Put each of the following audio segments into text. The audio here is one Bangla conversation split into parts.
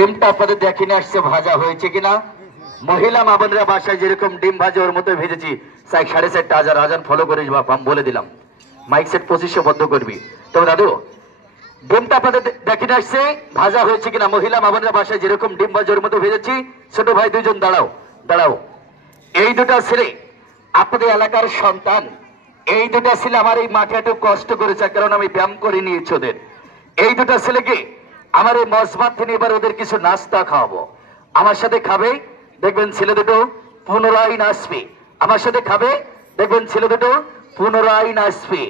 ডিমটা আপনাদের দেখিনি আসছে ভাজা হয়েছে কিনা। মহিলা মা বোনেরা বাসায় যেরকম ডিম ভাজে ওর মতো ভেজেছি। 4:30 আজান ফলো করিস বাপ, আমি বলে দিলাম। মাইক সেট 2500 বন্ধ করবি। তবে দাদু ডিমটা আপনাদের দেখিনি আসছে ভাজা হয়েছে কিনা। মহিলা মা বোনেরা বাসায় যেরকম ডিম ভাজে ওর মতো ভেজেছি। ছোট ভাই দুজন দাঁড়াও দাঁড়াও। এই দুটা ছেলে আপনাদের এলাকার সন্তান। এই দুটা ছেলে আমার এই মাঠে একটু কষ্ট করেছে, কারণ আমি ব্যায়াম করে নিয়েছি ওদের। এই দুটা ছেলেকে আমার এই মসবাদ থেকে এবার ওদের কিছু নাস্তা খাওয়াবো। আমার সাথে খাবে, দেখবেন ছেলে দুটো পুনরায় নাচবে। আমার সাথে খাবে, দেখবেন ছেলে দুটো পুনরায় নাচবে।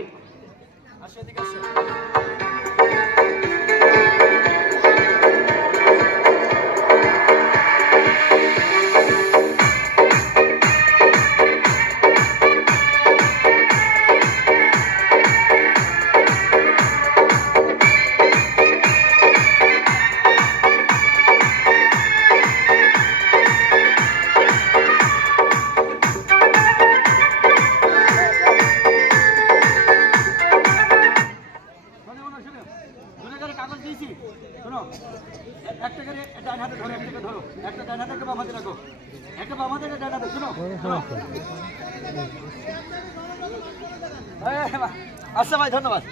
আচ্ছা ভাই ধন্যবাদ।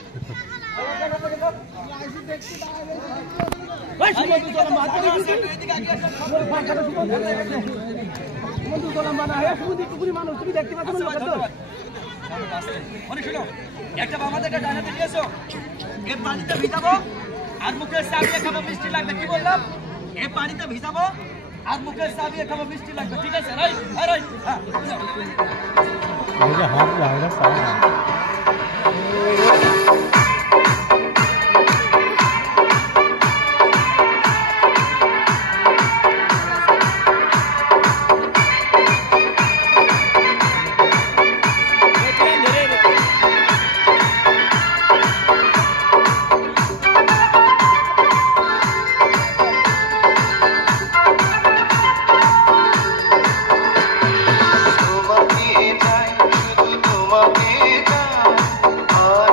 একটা আমাদের ডানাতে দিয়েছো, এই পানিতে ভিজাবো আর মুখে চাবিয়ে খাবো, মিষ্টি লাগবে। কি বললাম? এই পানিতে ভিজাবো আর মুখে চাবিয়ে খাবো, মিষ্টি লাগবে। ঠিক আছে? তোমাকে চাই, শুধু তোমাকে চাই, আর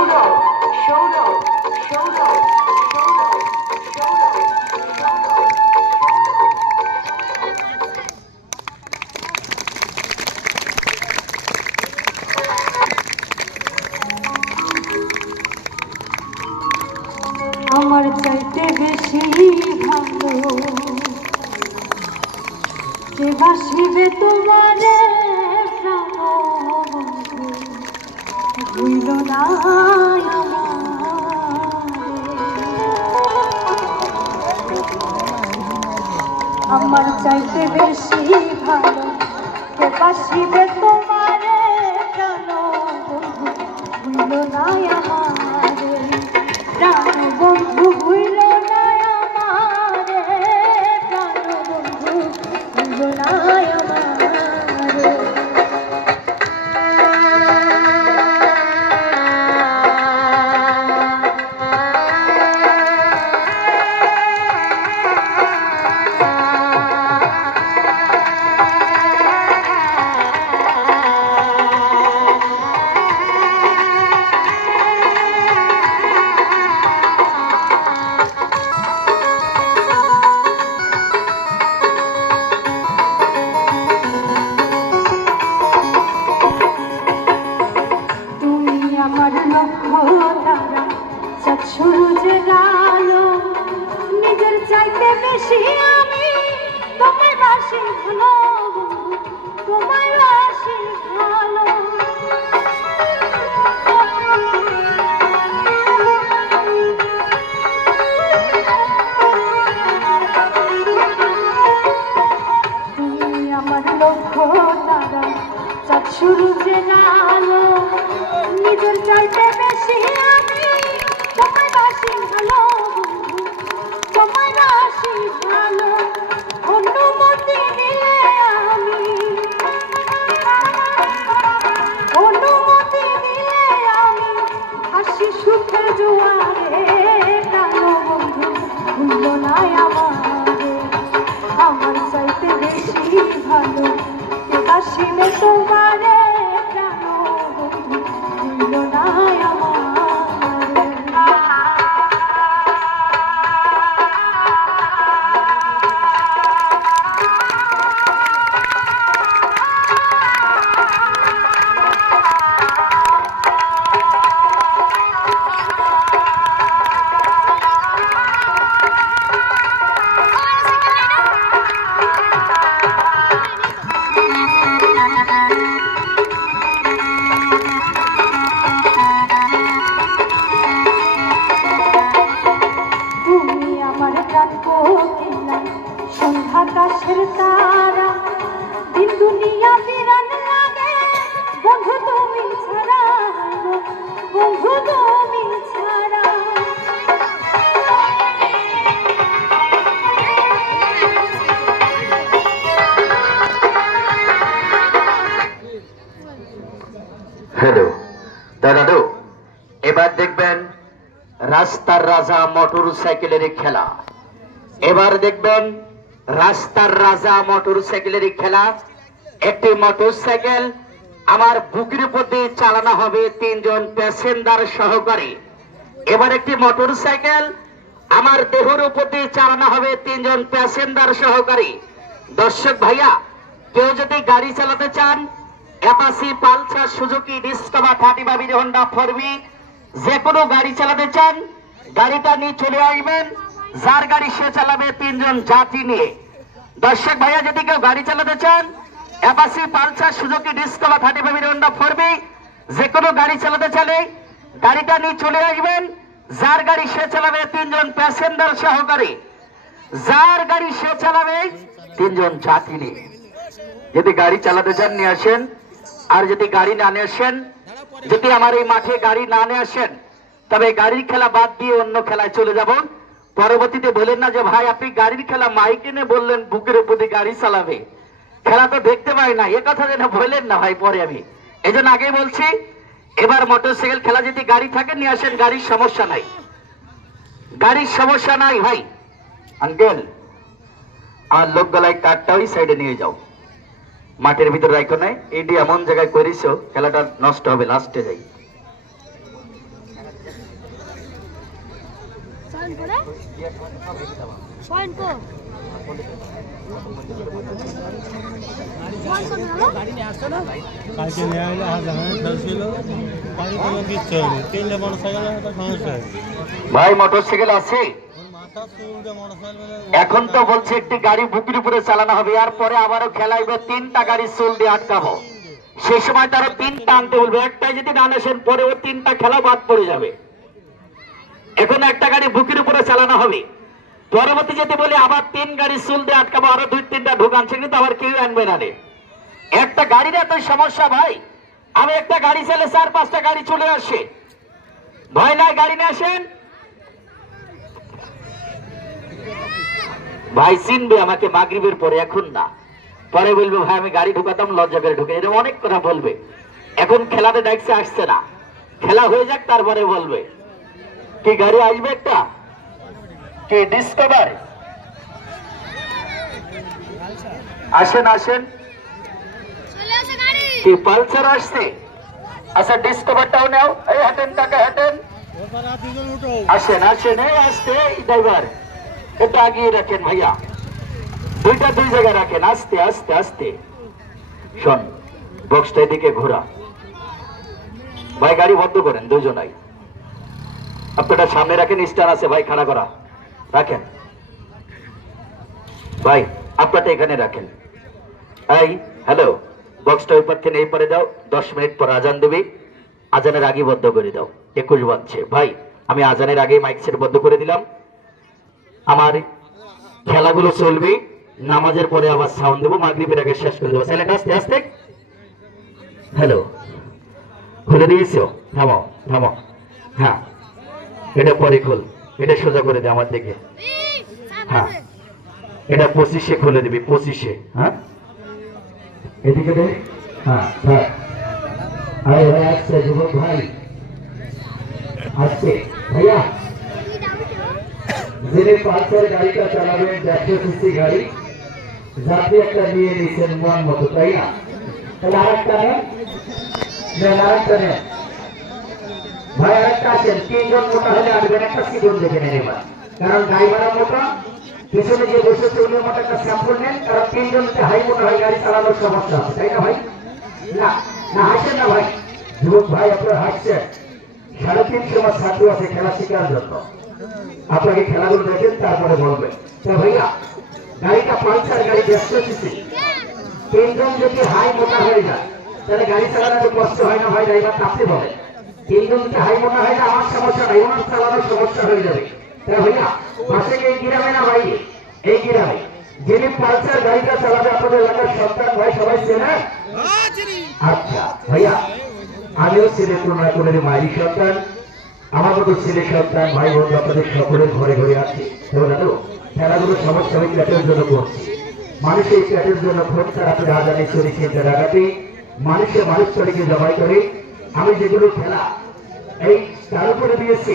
সৌরভ সৌরভ সৌরভ আমার চাইতে বেশি ভালো কে বাসিবে তোমারে প্রাণ বন্ধু ভুইল না আমার চাইতে বেশি ভালো কে বাসিবে তোমারে প্রাণ বন্ধু ভুইল না আমারে প্রাণ বন্ধু ভুইল না আমারে প্রাণ বন্ধু ভুইল না আমারে আমার লক্ষ্য তারা সূর্যের আলো নিজের চাইতে বেশি আমি তোমায় বাসি ভালো তোমায় বাসি ভালো তুমি আমার লক্ষ্য তারা সূর্যের আলো নিজের চাইতে বেশি আমি তোমায় বাসি ভালো তোমায় বাসি ভালো অনুমতি দিলে আমি অনুমতি দিলে আমি হাসি সুখের জোয়ারে প্রাণ বন্ধু ভুল না আমারে আমার চাইতে বেশি ভালো কে বাসিবে তোমারে প্রাণ বন্ধু ভুল না আকাশের তারা দিন দুনিয়া বিরান লাগে বন্ধু তুমি ছাড়া বন্ধু তুমি ছাড়া হ্যালো দাদু এবার দেখবেন রাস্তার রাজা মোটর সাইকেলের খেলা এবার দেখবেন রাস্তার রাজা মোটর সাইকেলের খেলা একটি মোটর সাইকেল আমার বুকের উপর দিয়ে চালানো হবে তিনজন প্যাসেঞ্জার সহকারে এবার একটি মোটর সাইকেল আমার দেহের উপর দিয়ে চালানো হবে তিনজন প্যাসেঞ্জার সহকারে দর্শক ভাইয়া কেউ যদি গাড়ি চালাতে চান Apache Pulsar Suzuki discover 35 hero Honda 4V যে কোনো গাড়ি চালাতে চান গাড়িটা নিয়ে চলে আসবেন যার গাড়ি সে চালাবে তিনজন যাত্রী নিয়ে দর্শক ভাইয়া যদি কেউ গাড়ি চালাতে চান Apache Pulsar Suzuki discover 35 hero Honda 4V যে কোনো গাড়ি চালাতে চাইলে গাড়িটা নিয়ে চলে আসবেন যার গাড়ি সে চালাবে তিনজন প্যাসেঞ্জার সহকারে যার গাড়ি সে চালাবে তিনজন যাত্রী নিয়ে যদি গাড়ি চালাতে চান নিয়ে আসেন আর যদি গাড়ি না নিয়ে আসেন যদি আমার এই মাঠে গাড়ি না নিয়ে আসেন তবে গাড়ির খেলা বাদ দিয়ে অন্য খেলায় চলে যাব পরবর্তীতে বলেন না যে ভাই আপনি গাড়ির খেলা মাইকে নিয়ে বললেন বুকের উপর দিয়ে গাড়ি চালাবে খেলা তো দেখতে পাই না এ কথা যেন বললেন না ভাই পরে আমি এই জন্য আগেই বলছি এবার মোটরসাইকেল খেলা যদি গাড়ি থাকে নিয়ে আসেন গাড়ির সমস্যা নাই ভাই আঙ্কেল আর লোক গলায় কাঠটা ওই সাইডে নিয়ে যাও মাঠের ভিতরে রাখো নাই এটি এমন জায়গায় করিস খেলাটা নষ্ট হবে লাস্টে যাই কালকে নিয়ে আসলে হাজার ছিল গাড়ি কোনো কিচ্ছু হয়নি তিনটে মোটরসাইকেল একটা সমস্যা হয়েছে ভাই মোটরসাইকেল আছে মাথা চুলতে মোটরসাইকেল এখন তো বলছে একটি গাড়ি বুকের উপরে চালানো হবে আর পরে আবারও খেলাইবে 3টা গাড়ি চুল দিয়ে আটকাবো সেই সময় তারা 3টা আনতে বলবে একটা যদি না আসেন পরে ও 3টা খেলা বাদ পড়ে যাবে এখন একটা গাড়ি বুকের উপরে চালানো হবে পরবর্তী যেতে বলে আবার 3 গাড়ি চুল দিয়ে আটকাবো আরো 2-3টা ঢোকান সে কিন্তু আবার কেউ আনবে না রে একটা গাড়ির এত সমস্যা ভাই আমি একটা গাড়ি চালে 4-5টা গাড়ি চলে আসে ভয় নাই গাড়ি নিয়ে আসেন ভাই চিনবে আমাকে মাগরিবের পরে এখন না পরে বলবে ভাই আমি গাড়ি ঢুকাতাম লজ্জা করে ঢুকে এরকম অনেক কথা বলবে এখন খেলাতে দেখছে আসছে না খেলা হয়ে যাক তারপরে বলবে কি গাড়ি আসবে একটা কি ডিসকভার আসেন আসেন কি পালসার আসছে আচ্ছা ডিসকভারটাও নাও এই হাঁটেন টাকা হাঁটেন আসেন আসেন এই আসতে ড্রাইভার এটা আগিয়ে রাখেন ভাইয়া দুইটা দুই জায়গায় রাখেন আস্তে আস্তে আস্তে শোন বক্সটা এদিকে ঘোরা ভাই গাড়ি বন্ধ করেন দুজনাই আপনারা সামনে রাখেন স্টার আছে ভাই খাড়া করা রাখেন ভাই আপনারা এখানে রাখেন এই হ্যালো বক্সটা ওই পার থেকে এই পারে দাও 10 মিনিট পর আজান দেবে আজানের আগে বন্ধ করে দাও 21 বাজছে ভাই আমি আজানের আগে মাইক সেট বন্ধ করে দিলাম আমার খেলাগুলো চলবে নামাজের পরে আবার সাউন্ড দেবো মাগরিবের আগে শেষ করে দেবো সাইলেন্ট আস্তে আস্তে হ্যালো খুলে দিয়েছো থামো থামো হ্যাঁ এটা পরে খোল এটা সোজা করে দে আমার দিকে হ্যাঁ এটা 25-এ খুলে দিবি 25-এ হ্যাঁ এদিকে দে হ্যাঁ হ্যাঁ আরে ভাই আসছে যুবক ভাই আসছে ভাইয়া যিনি পালসার গাড়িটা চালাবেন 150 সিসি গাড়ি যাত্রী একটা নিয়ে নিয়েছেন মন মতো তাই না তাহলে আরেকটা নেন আরেকটা নেন ভাই আরেকটা আসেন 3 জন মোটা হলে আসবেন একটা সিজন দেখে নেন এবার কারণ গাড়ি ভাড়া মোটা পিছনে যে বসেছে উনি মোটা একটা স্যাম্পল নেন কারণ 3 জনকে হাই মোটা হয় গাড়ি চালানোর সমস্যা আছে তাই না ভাই না না হাসেন না ভাই যুবক ভাই আপনার হাসছেন 350 মাস ছাত্র আছে খেলা শেখার জন্য আপনাকে খেলাগুলো দেখেন তারপরে বলবেন তো ভাইয়া গাড়িটা পালসার গাড়ি 150 সিসি 3 জন যদি হাই মোটা হয়ে যায় তাহলে গাড়ি চালানো কষ্ট হয় না ভাই ড্রাইভার আপনি বলেন 3 জন যদি হাই মোটা হয় না আমার সমস্যা নাই ওনার চালানোর সমস্যা হয়ে যাবে তো ভাইয়া পাশে এই গ্রামে না ভাই এই গ্রামে যিনি পালসার গাড়িটা চালাবে আপনাদের এলাকার সন্তান ভাই সবাই চেনে আচ্ছা ভাইয়া আমিও ছেলে তুলনা করে মায়ের সন্তান আমার মতো ছেলে সন্তান ভাই বন্ধু আপনাদের সকলের ঘরে ঘরে আছে দাদু খেলাধুলো সমস্যা আমি পেটের জন্য করছি মানুষের পেটের জন্য ভোট ছাড়াতে রাজানি চুরি চিন্তা রাখাতে মানুষের মানুষ চলিকে জবাই করে আমি যেগুলো খেলা এই তার উপরে দিয়েছি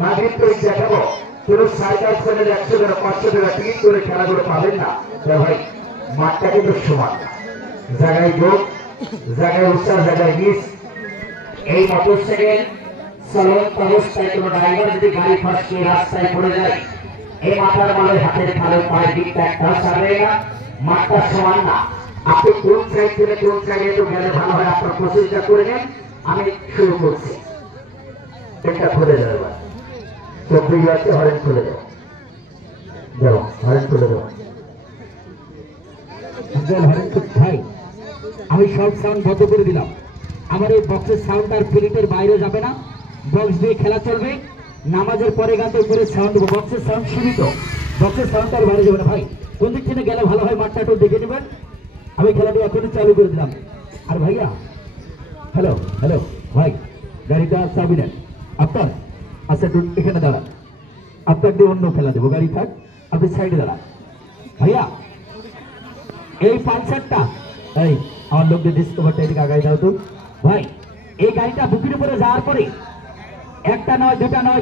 মাগরিব করে দেখাবো কোনো সাইকেল চ্যানেল 100 টাকা 500 টাকা টিকিট করে খেলাগুলো পাবেন না ভাই মাঠটা কিন্তু সমান জায়গায় যোগ জায়গায় উৎসাহ জায়গায় মিস এই মোটরসাইকেল চলন্ত অবস্থায় কোনো ড্রাইভার যদি গাড়ি ফাঁসকে রাস্তায় পড়ে যায় এই মাথার মালের হাতের খালে পায়ের দিকটা একটা সামনে না মাঠটা সমান না আপনি কোন সাইড থেকে কোন সাইডে তো গেলে ভালো হয় আপনার প্রসেসটা করে নেন আমি শুরু করছি এটা খুলে দেবো এবার 24 আছে হরেন খুলে দেবো দেবো হরেন খুলে দেবো ভাই আমি সব সাউন্ড বন্ধ করে দিলাম আমার এই বক্সের সাউন্ড আর প্লেটের বাইরে যাবে না বক্স দিয়ে খেলা চলবে নামাজের পরে গান উপরে সাউন্ড দেবো বক্সের সাউন্ড সীমিত বক্সের সাউন্ড আর বাইরে যাবে না ভাই কোন দিক থেকে গেলে ভালো হয় মাঠটা একটু দেখে নেবেন আমি খেলাটা এখনই চালু করে দিলাম আর ভাইয়া হ্যালো হ্যালো ভাই গাড়িটা চাবি নেন আপনার আচ্ছা একটু এখানে দাঁড়ান আপনার দিয়ে অন্য খেলা দেবো গাড়ি থাক আপনি সাইডে দাঁড়ান ভাইয়া এই পালসারটা এই আমার লোকদের ডিসকভারটা এদিকে আগাই দাও তো ভাই এই গাড়িটা বুকের উপরে যাওয়ার পরে একটা নয় দুটা নয়